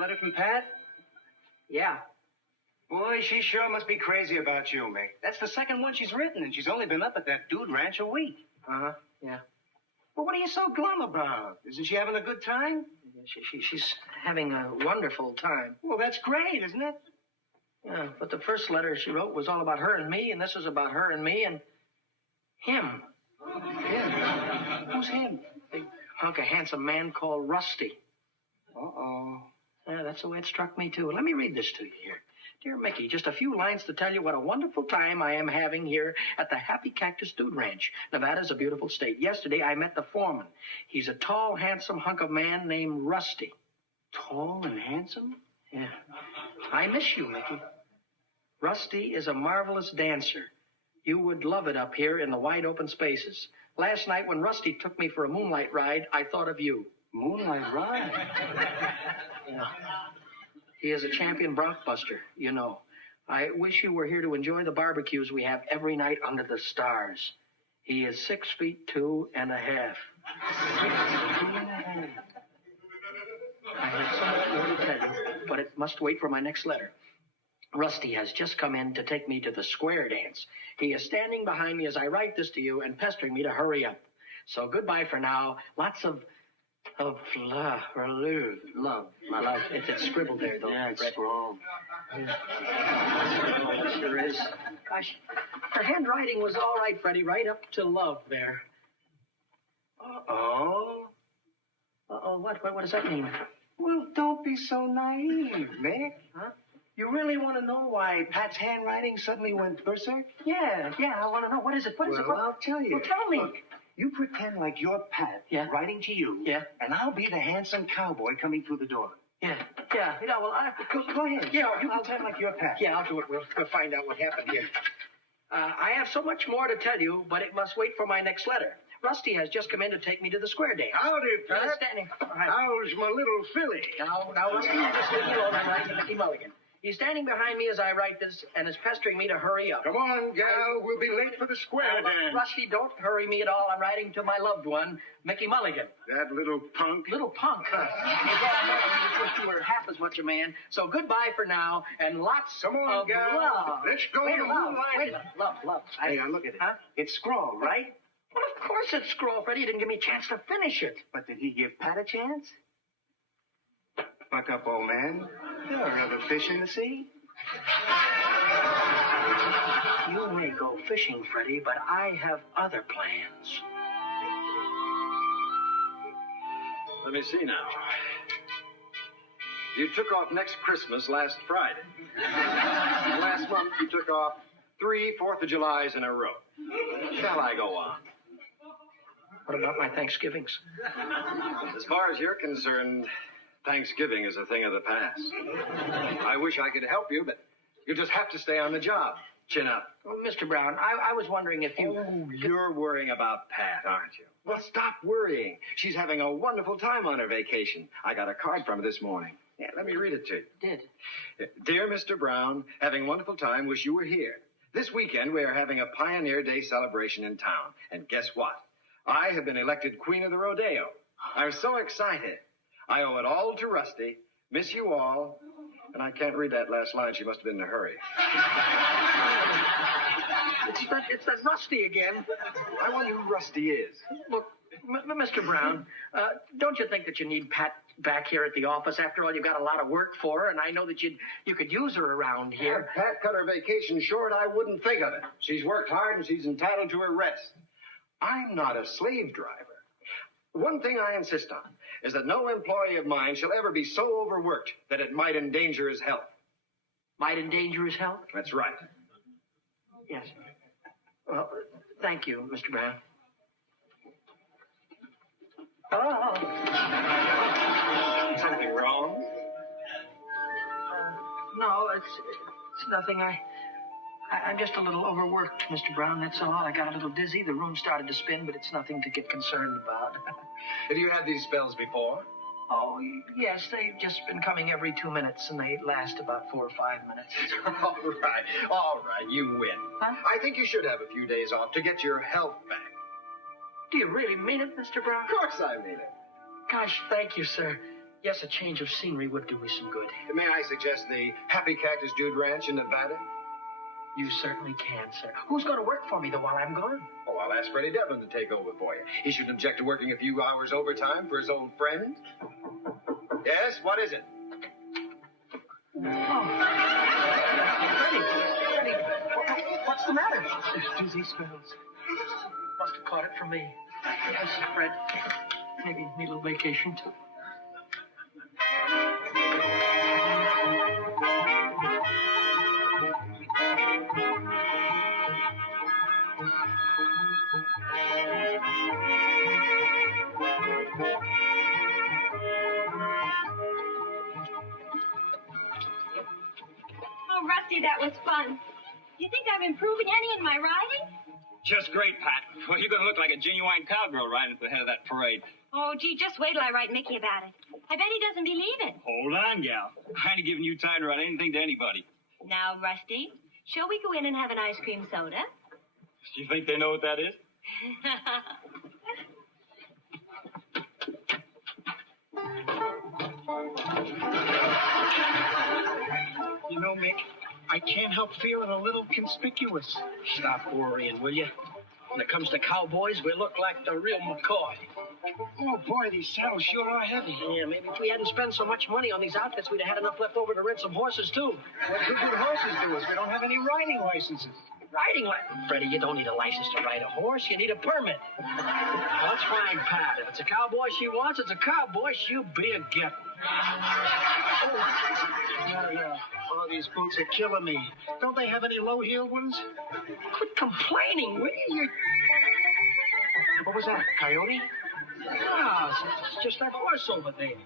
letter from Pat? Yeah. Boy, she sure must be crazy about you, Mick. That's the second one she's written, and she's only been up at that dude ranch a week. Uh-huh, yeah. Well, what are you so glum about? Isn't she having a good time? She's having a wonderful time. Well, that's great, isn't it? Yeah, but the first letter she wrote was all about her and me, and this is about her and me and him. Him? Who's him? Big hunk of handsome man called Rusty. Uh-oh. Yeah, that's the way it struck me, too. Let me read this to you here. Dear Mickey, just a few lines to tell you what a wonderful time I am having here at the Happy Cactus Dude Ranch. Nevada's a beautiful state. Yesterday, I met the foreman. He's a tall, handsome hunk of man named Rusty. Tall and handsome? Yeah. I miss you, Mickey. Rusty is a marvelous dancer. You would love it up here in the wide open spaces. Last night when Rusty took me for a moonlight ride, I thought of you. Moonlight ride? Yeah. He is a champion bronc buster, you know. I wish you were here to enjoy the barbecues we have every night under the stars. He is 6'2.5". I have so much more to tell you, but it must wait for my next letter. Rusty has just come in to take me to the square dance. He is standing behind me as I write this to you and pestering me to hurry up. So goodbye for now. Lots of love. It's scribbled there, though. Yeah, it's wrong. Yeah. It sure is. Gosh, her handwriting was all right, Freddie, right up to love there. Uh-oh. Uh-oh, what does that mean? Well, don't be so naive, Mick. Huh? You really want to know why Pat's handwriting suddenly went berserk? Yeah, I want to know. What is it? What is it? Well, I'll tell you. Well, tell me. Look, you pretend like you're Pat, writing to you, and I'll be the handsome cowboy coming through the door. Yeah, well, Go ahead. Yeah, you pretend like you're Pat. Yeah, I'll do it. We'll find out what happened here. I have so much more to tell you, but it must wait for my next letter. Rusty has just come in to take me to the square dance. Howdy, Pat. Standing. How's my little filly? Now, Rusty, you just leave me alone. I'm writing to Mickey Mulligan. He's standing behind me as I write this and is pestering me to hurry up. Come on, gal. We'll be late for the square dance. Rusty, don't hurry me at all. I'm writing to my loved one, Mickey Mulligan. That little punk. Little punk, huh? You wish you were half as much a man. So goodbye for now, and lots Come on, of gal. love. Let's go to the moonlight. Wait a minute. Love. Hey, now look at it. Huh? It's scrawled, right? Well, of course it's scroll, Freddie. You didn't give me a chance to finish it. But did he give Pat a chance? Buck up, old man. There are other fish in the sea. You may go fishing, Freddie, but I have other plans. Let me see now. You took off next Christmas last Friday. Last month you took off 3 4th of Julys in a row. Shall I go on? What about my Thanksgivings? As far as you're concerned, Thanksgiving is a thing of the past. I wish I could help you, but you just have to stay on the job. Chin up. Well, Mr. Brown, I was wondering if you... Oh, you're worrying about Pat, aren't you? Well, stop worrying. She's having a wonderful time on her vacation. I got a card from her this morning. Yeah, let me read it to you. Did? Dear Mr. Brown, having a wonderful time, wish you were here. This weekend, we are having a Pioneer Day celebration in town. And guess what? I have been elected Queen of the Rodeo. I'm so excited. I owe it all to Rusty. Miss you all. And I can't read that last line. She must have been in a hurry. It's that Rusty again. I wonder who Rusty is. Look, Mr. Brown, don't you think that you need Pat back here at the office? After all, you've got a lot of work for her, and I know that you could use her around here. If Pat cut her vacation short, I wouldn't think of it. She's worked hard, and she's entitled to her rest. I'm not a slave driver. One thing I insist on is that no employee of mine shall ever be so overworked that it might endanger his health. Might endanger his health? That's right. Yes. Well, thank you, Mr. Brown. Oh. Something wrong? No, it's nothing. I'm just a little overworked, Mr. Brown, that's all. I got a little dizzy. The room started to spin, but it's nothing to get concerned about. Have you had these spells before? Oh, yes, they've just been coming every 2 minutes, and they last about 4 or 5 minutes. All right, you win. Huh? I think you should have a few days off to get your health back. Do you really mean it, Mr. Brown? Of course I mean it. Gosh, thank you, sir. Yes, a change of scenery would do me some good. May I suggest the Happy Cactus Dude Ranch in Nevada? You certainly can, sir. Who's going to work for me, though, while I'm gone? Oh, I'll ask Freddie Devlin to take over for you. He shouldn't object to working a few hours overtime for his old friend. Yes, what is it? Oh. Freddie, what's the matter? There's dizzy spells. Must have caught it from me. Yes, Fred. Maybe need a little vacation, too. Oh, Rusty, that was fun. Do you think I'm improving any in my riding? Just great, Pat. Well, you're going to look like a genuine cowgirl riding at the head of that parade. Oh, gee, just wait till I write Mickey about it. I bet he doesn't believe it. Hold on, gal. I ain't giving you time to write anything to anybody. Now, Rusty, shall we go in and have an ice cream soda? Do you think they know what that is? You know, Mick, I can't help feeling a little conspicuous. Stop worrying, will you? When it comes to cowboys, we look like the real McCoy. Oh, boy, these saddles sure are heavy. Yeah, maybe if we hadn't spent so much money on these outfits, we'd have had enough left over to rent some horses, too. What good would horses do us? We don't have any riding licenses. Riding license? Freddie, you don't need a license to ride a horse. You need a permit. Well, that's fine, Pat. If it's a cowboy she wants, it's a cowboy she'll be a getting. Yeah. Oh, these boots are killing me. Don't they have any low-heeled ones? Quit complaining, will you? What was that, coyote? Ah, it's just that horse over there.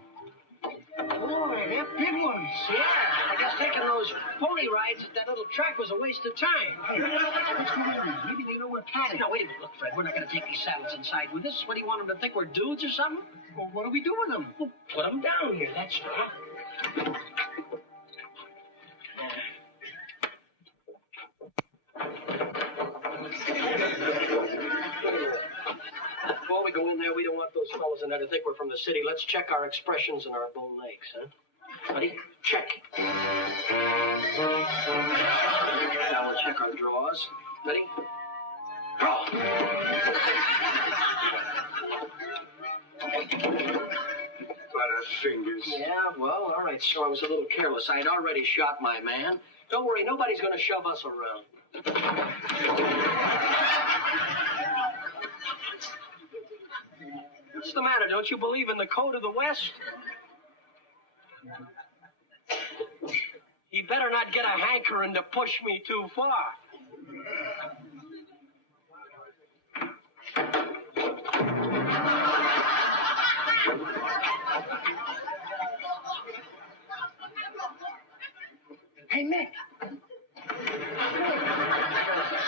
Boy, they're big ones. Yeah, I guess taking those pony rides at that little track was a waste of time. Hey, what's going on? Maybe they know we're Patty. Now, wait a minute. Look, Fred, we're not going to take these saddles inside with us. What do you want them to think? We're dudes or something? Well, what do we do with them? Well, put them down here, that's right. Before we go in there, we don't want those fellas in there to think we're from the city. Let's check our expressions and our bow legs, huh? Buddy, check. Now we'll check our draws. Ready? Draw! Fingers. Yeah, well, all right, so I was a little careless. I'd already shot my man. Don't worry, nobody's going to shove us around. What's the matter? Don't you believe in the code of the West? He better not get a hankering to push me too far. Hey, Mick.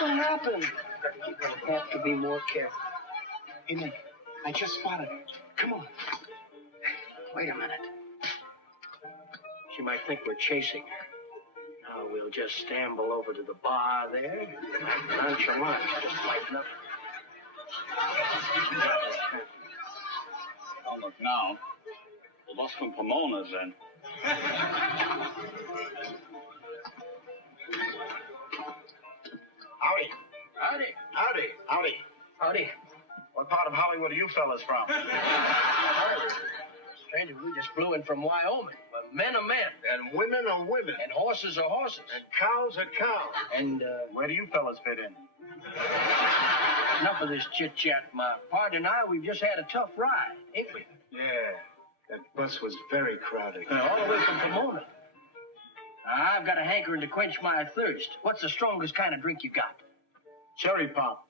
What happened? You'll have to be more careful. Hey, Mick, I just spotted her. Come on. Wait a minute. She might think we're chasing her. Now we'll just stumble over to the bar there. Nonchalant, just lighten up. Oh, look now. The Los con Pomonas, then. Howdy. Howdy. Howdy. Howdy. Howdy. What part of Hollywood are you fellas from? Stranger, we just flew in from Wyoming. Well, men are men. And women are women. And horses are horses. And cows are cows. And, Where do you fellas fit in? enough of this chit-chat. My partner and I, we've just had a tough ride, ain't we? Yeah. That bus was very crowded. All the way from Pomona. I've got a hankering to quench my thirst. What's the strongest kind of drink you got? Cherry pop.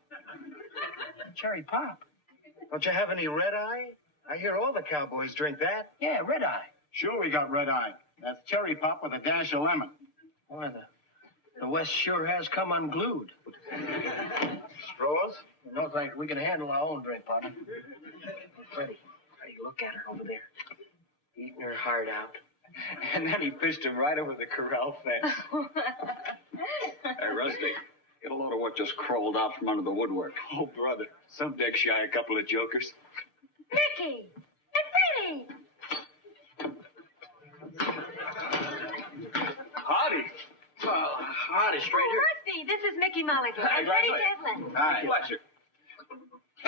Cherry pop. Don't you have any red eye? I hear all the cowboys drink that. Yeah, red eye. Sure, we got red eye. That's cherry pop with a dash of lemon. Boy, the West sure has come unglued. Straws? No, thank you. We can handle our own drink, partner. Freddie, look at her over there. Eating her heart out. And then he fished him right over the corral fence. Hey, Rusty, get a load of what just crawled out from under the woodwork. Oh, brother, some dick shy a couple of jokers. Mickey! It's Freddie! Howdy, stranger. Rusty, this is Mickey Mulligan. Hi, And Freddie Bradley. Devlin. Hi. Pleasure.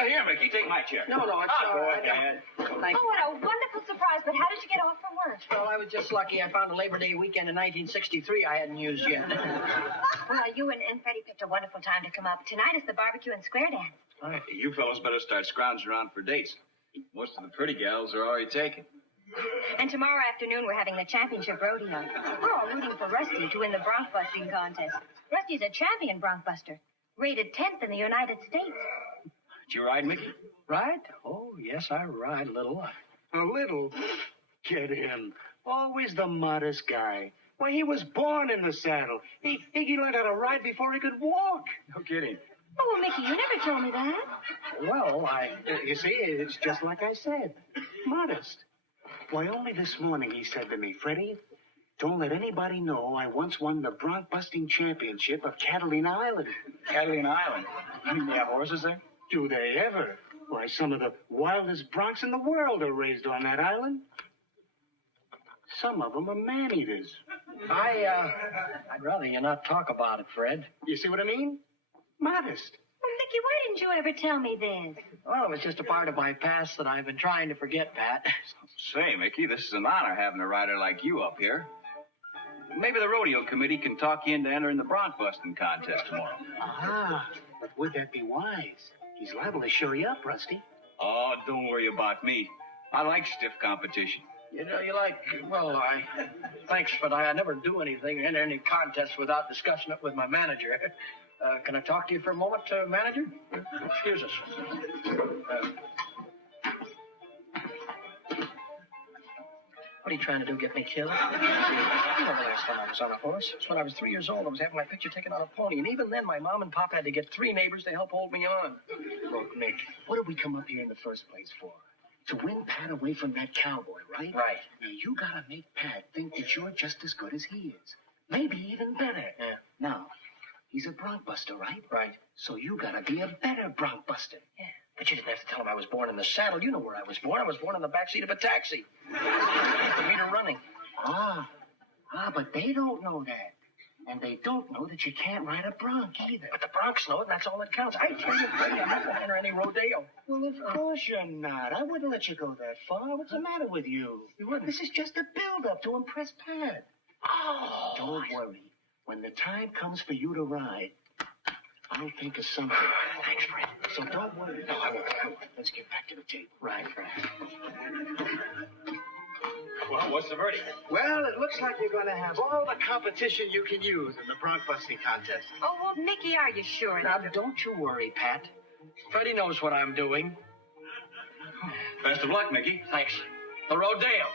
Here, Mickey, take my chair. No, it's Go all right. ahead. Thank Oh, you. what a wonderful surprise. But how did you get off from work? Well, I was just lucky. I found a Labor Day weekend in 1963 I hadn't used yet. Well, you and Freddie picked a wonderful time to come up. Tonight is the barbecue and square dance. You fellows better start scrounging around for dates. Most of the pretty gals are already taken. And tomorrow afternoon, we're having the championship rodeo. We're all rooting for Rusty to win the bronc busting contest. Rusty's a champion bronc buster, rated 10th in the United States. Did you ride, Mickey? Ride? Oh, yes, I ride a little. A little? Get him. Always the modest guy. Why, he was born in the saddle. He learned how to ride before he could walk. No kidding. Oh, well, Mickey, you never told me that. Well, you see, it's just like I said. Modest. Why, only this morning he said to me, Freddie, don't let anybody know I once won the bronc busting championship of Catalina Island. Catalina Island. You mean they have horses there? Do they ever? Why, some of the wildest broncs in the world are raised on that island. Some of them are man-eaters. I'd rather you not talk about it, Fred. You see what I mean? Modest. Well, Mickey, why didn't you ever tell me this? Well, it was just a part of my past that I've been trying to forget, Pat. Say, Mickey, this is an honor having a rider like you up here. Maybe the rodeo committee can talk you into entering the bronc busting contest tomorrow. Ah, but would that be wise? He's liable to show you up, Rusty. Oh, don't worry about me. I like stiff competition. You know, thanks, but I never do anything, enter any contest without discussing it with my manager. Can I talk to you for a moment, manager? Excuse us. What are you trying to do, get me killed? I remember the last time I was on a horse. It's when I was 3 years old. I was having my picture taken on a pony, and even then my mom and pop had to get 3 neighbors to help hold me on. Look, Nick, what did we come up here in the first place for? To win Pat away from that cowboy, right? Right. Now, you gotta make Pat think that you're just as good as he is. Maybe even better. Yeah. Now, he's a bronc buster, right? Right. So you gotta be a better bronc buster. Yeah. But you didn't have to tell him I was born in the saddle. You know where I was born. I was born in the backseat of a taxi. The meter running. But they don't know that. And they don't know that you can't ride a bronc either. But the Bronx know it, and that's all that counts. I tell you, Freddie, I'm not going to enter any rodeo. Well, of course you're not. I wouldn't let you go that far. What's the matter with you? You wouldn't? This is just a build-up to impress Pat. Oh. Don't worry. When the time comes for you to ride, I'll think of something. Thanks, Fred. So don't worry. No, I won't. Come on, let's get back to the table. Right, Fred. Well, what's the verdict? Well, it looks like you're going to have all the competition you can use in the bronc busting contest. Oh, well, Mickey, are you sure? Now, don't you worry, Pat. Freddie knows what I'm doing. Best of luck, Mickey. Thanks. The rodeo.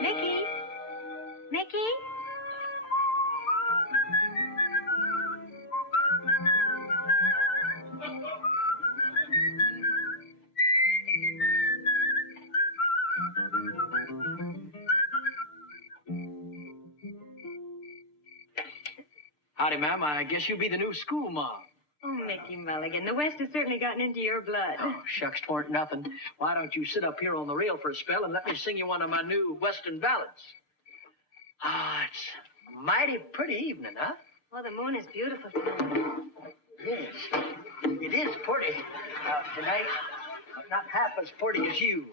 Mickey? Mickey? Howdy, ma'am. I guess you'll be the new school mom. Oh, Mickey Mulligan, the West has certainly gotten into your blood. Oh, shucks, 'twarn't nothing. Why don't you sit up here on the rail for a spell and let me sing you one of my new Western ballads? It's a mighty pretty evening, huh? Well, the moon is beautiful tonight. Yes, it is pretty. Tonight, but not half as pretty as you.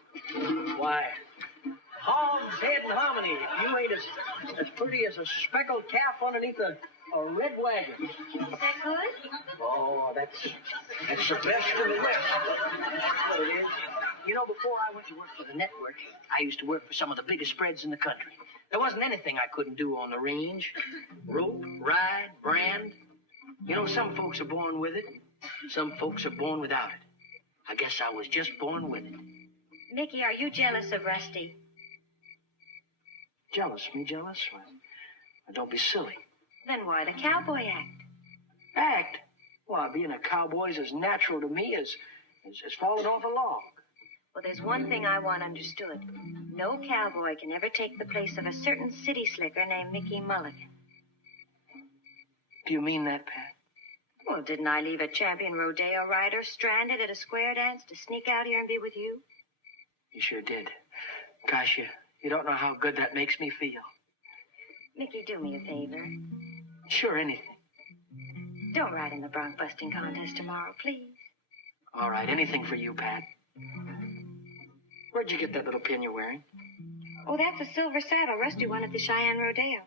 Why, hogs, head, and hominy, you ain't as pretty as a speckled calf underneath a red wagon. Is that good? Oh, that's the best in the West. That's what it is. You know, before I went to work for the network, I used to work for some of the biggest spreads in the country. There wasn't anything I couldn't do on the range. Rope, ride, brand. You know, some folks are born with it. Some folks are born without it. I guess I was just born with it. Mickey, are you jealous of Rusty? Jealous? Me jealous? Well, don't be silly. Then why the cowboy act? Act? Why, being a cowboy's as natural to me as falling off a log. Well, there's one thing I want understood. No cowboy can ever take the place of a certain city slicker named Mickey Mulligan. Do you mean that, Pat? Well, didn't I leave a champion rodeo rider stranded at a square dance to sneak out here and be with you? You sure did. Gosh, you don't know how good that makes me feel. Mickey, do me a favor. Sure, anything. Don't ride in the bronc busting contest tomorrow, please. All right, anything for you, Pat. Where'd you get that little pin you're wearing? Oh, that's a silver saddle Rusty won at the Cheyenne Rodeo.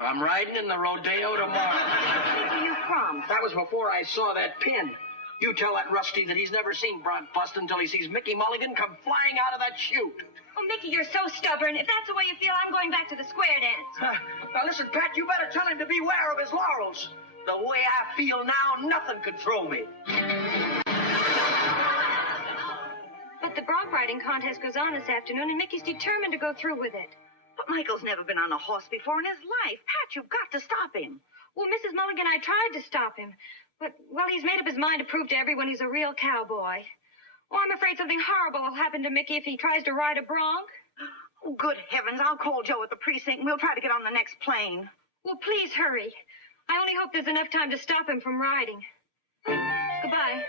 I'm riding in the rodeo tomorrow. Mickey, you promised. That was before I saw that pin. You tell that Rusty that he's never seen bronc bust until he sees Mickey Mulligan come flying out of that chute. Oh, Mickey, you're so stubborn. If that's the way you feel, I'm going back to the square dance. Now, listen, Pat, you better tell him to beware of his laurels. The way I feel now, nothing could throw me. But the bronc riding contest goes on this afternoon, and Mickey's determined to go through with it. But Michael's never been on a horse before in his life. Pat, you've got to stop him. Well, Mrs. Mulligan, I tried to stop him. But, well, he's made up his mind to prove to everyone he's a real cowboy. Oh, I'm afraid something horrible will happen to Mickey if he tries to ride a bronc. Oh, good heavens. I'll call Joe at the precinct, and we'll try to get on the next plane. Well, please hurry. I only hope there's enough time to stop him from riding. Goodbye.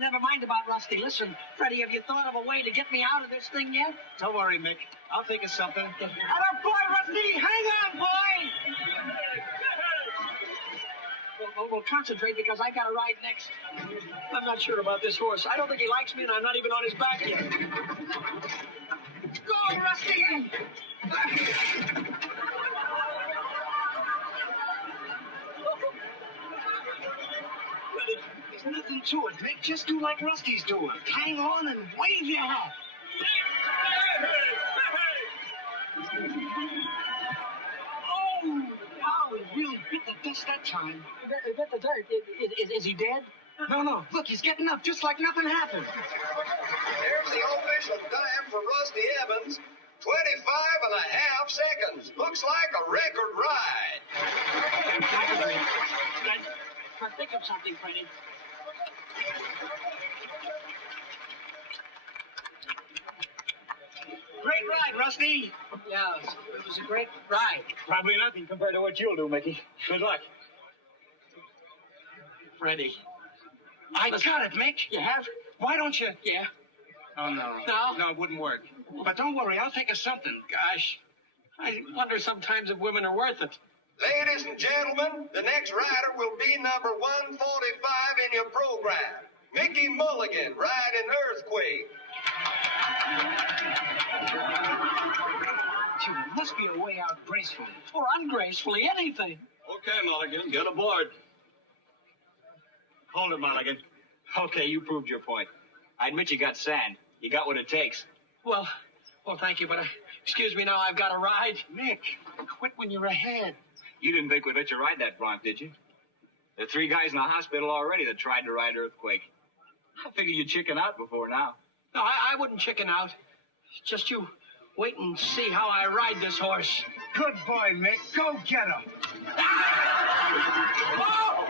Never mind about Rusty. Listen, Freddie, have you thought of a way to get me out of this thing yet? Don't worry, Mick. I'll think of something. Boy, Rusty! Hang on, boy! We'll concentrate because I got to ride next. I'm not sure about this horse. I don't think he likes me, and I'm not even on his back yet. Go, Rusty! There's nothing to it, Mick. Just do like Rusty's doing. Hang on and wave your hat. Oh, wow, he really bit the dust that time. He bit the dirt. Is he dead? No. Look, he's getting up just like nothing happened. Here's the official time for Rusty Evans. 25 and a half seconds. Looks like a record ride. Think of something, Freddie. Great ride, Rusty. Yeah, it was a great ride. Probably nothing compared to what you'll do, Mickey. Good luck. Freddie. I got it, Mick. You have? Why don't you? Yeah. Oh, no. No? No, it wouldn't work. But don't worry, I'll think of something. Gosh. I wonder sometimes if women are worth it. Ladies and gentlemen, the next rider will be number 145 in your program. Mickey Mulligan, riding Earthquake. Gee, there must be a way out gracefully. Or ungracefully, anything. Okay, Mulligan, get aboard. Hold it, Mulligan. Okay, you proved your point. I admit you got sand. You got what it takes. Well, thank you, but excuse me now, I've got to ride. Mick, quit when you're ahead. You didn't think we'd let you ride that bronc, did you? There are 3 guys in the hospital already that tried to ride Earthquake. I figured you'd chicken out before now. No, I wouldn't chicken out. Just you wait and see how I ride this horse. Good boy, Mick. Go get him. Oh!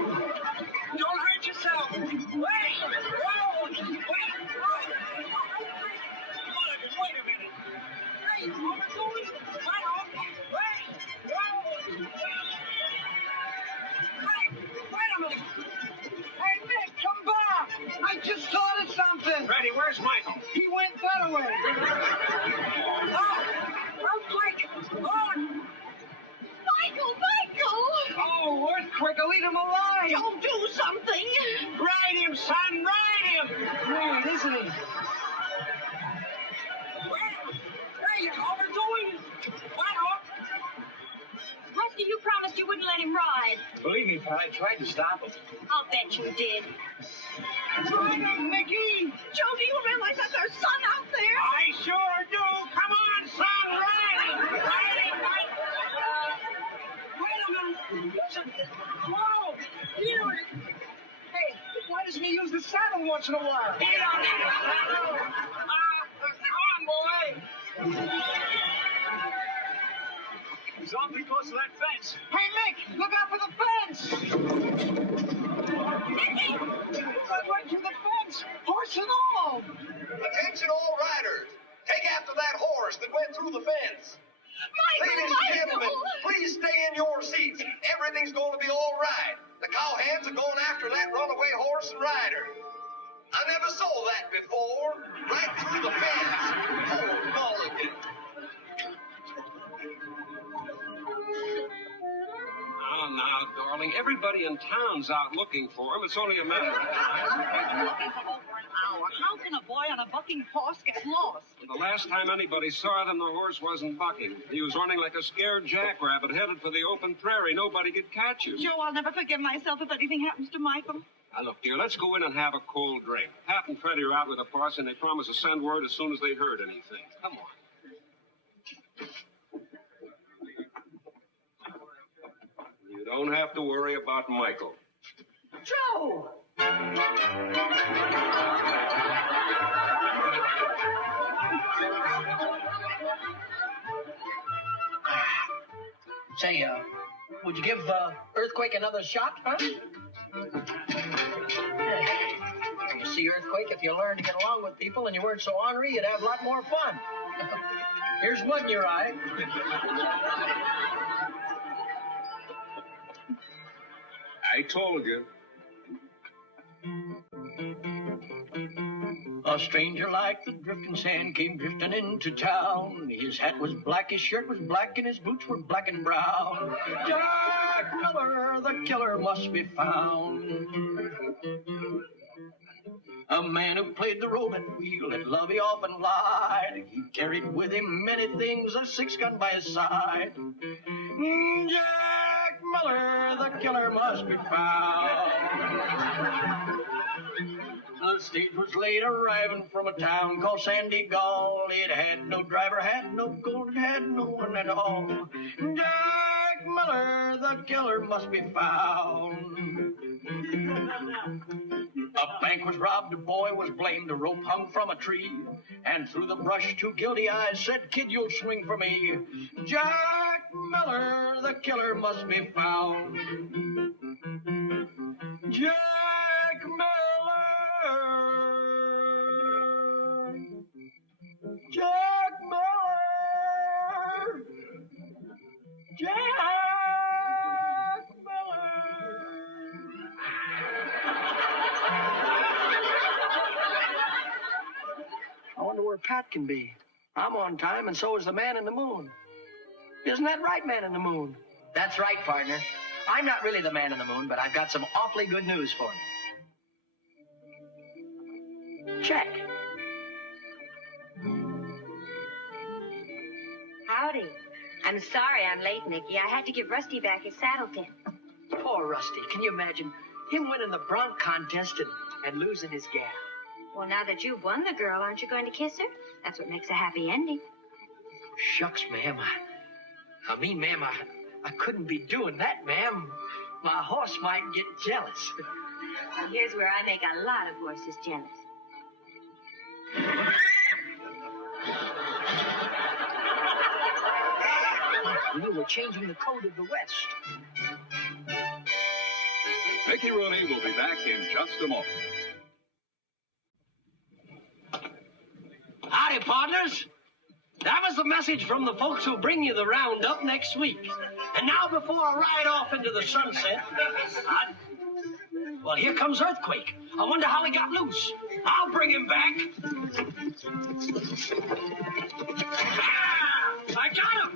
Don't hurt yourself. Wait! Whoa! Wait! Mulligan, wait a minute. Hey, what are you doing? Wait! Whoa! Hey, wait a minute. Hey, Mick, come back. I just thought of something. Freddie, where's Michael? He went that way. Earthquake! On! Michael! Oh, Earthquake will eat him alive. Don't do something. Ride him, son, ride him. Man, isn't he? Hey, you're overdoing it. Believe me, Pat, I tried to stop him. I'll bet you did. Ryder, Mickey! Joe, do you realize that there's sun out there? I sure do. Come on, son, ride! Wait a minute. Listen. Whoa. Here. Hey, why doesn't he use the saddle once in a while? Get on that saddle! Come on, boy! He's awfully close to that fence. Hey, Mick, look out for the fence. Mickey! Right, right to the fence. Horse and all. Attention all riders. Take after that horse that went through the fence. Michael! Ladies and gentlemen, please stay in your seats. Everything's going to be all right. The cowhands are going after that runaway horse and rider. I never saw that before. Right through the fence. Poor Mulligan. Now, darling, everybody in town's out looking for him. It's only a matter of time. Looking for over an hour. How can a boy on a bucking horse get lost? The last time anybody saw them, the horse wasn't bucking. He was running like a scared jackrabbit headed for the open prairie. Nobody could catch him. Joe, I'll never forgive myself if anything happens to Michael. Now, look, dear, let's go in and have a cold drink. Pat and Freddie are out with the parson. They promised to send word as soon as they heard anything. Come on. You don't have to worry about Michael. Joe. Say, would you give Earthquake another shot, huh? You see, Earthquake, if you learned to get along with people and you weren't so ornery, you'd have a lot more fun. Here's one in your eye. I told you. A stranger like the drifting sand came drifting into town. His hat was black, his shirt was black, and his boots were black and brown. Jack Miller, the killer, must be found. A man who played the roulette wheel at love he often lied. He carried with him many things, a 6-gun by his side. Jack Miller, the killer, must be found. The stage was late arriving from a town called Sandy Gall. It had no driver, had no gold, it had no one at all. Jack Miller, the killer, must be found. A bank was robbed, a boy was blamed, a rope hung from a tree. And through the brush, 2 guilty eyes said, "Kid, you'll swing for me." Jack Miller, the killer, must be found. Jack Miller. Jack Miller. Jack Miller. I wonder where Pat can be. I'm on time, and so is the man in the moon. Isn't that right, man in the moon? That's right, partner. I'm not really the man in the moon, but I've got some awfully good news for you. Check. Howdy. I'm sorry I'm late, Nicky. I had to give Rusty back his saddle pin. Poor Rusty. Can you imagine him winning the bronc contest and losing his gal? Well, now that you've won the girl, aren't you going to kiss her? That's what makes a happy ending. Shucks, ma'am. I mean, ma'am, I couldn't be doing that, ma'am. My horse might get jealous. Well, here's where I make a lot of horses jealous. We were changing the code of the West. Mickey Rooney will be back in just a moment. Howdy, partners. That was the message from the folks who bring you the roundup next week. And now, before I ride off into the sunset, well, here comes Earthquake. I wonder how he got loose. I'll bring him back. I got him.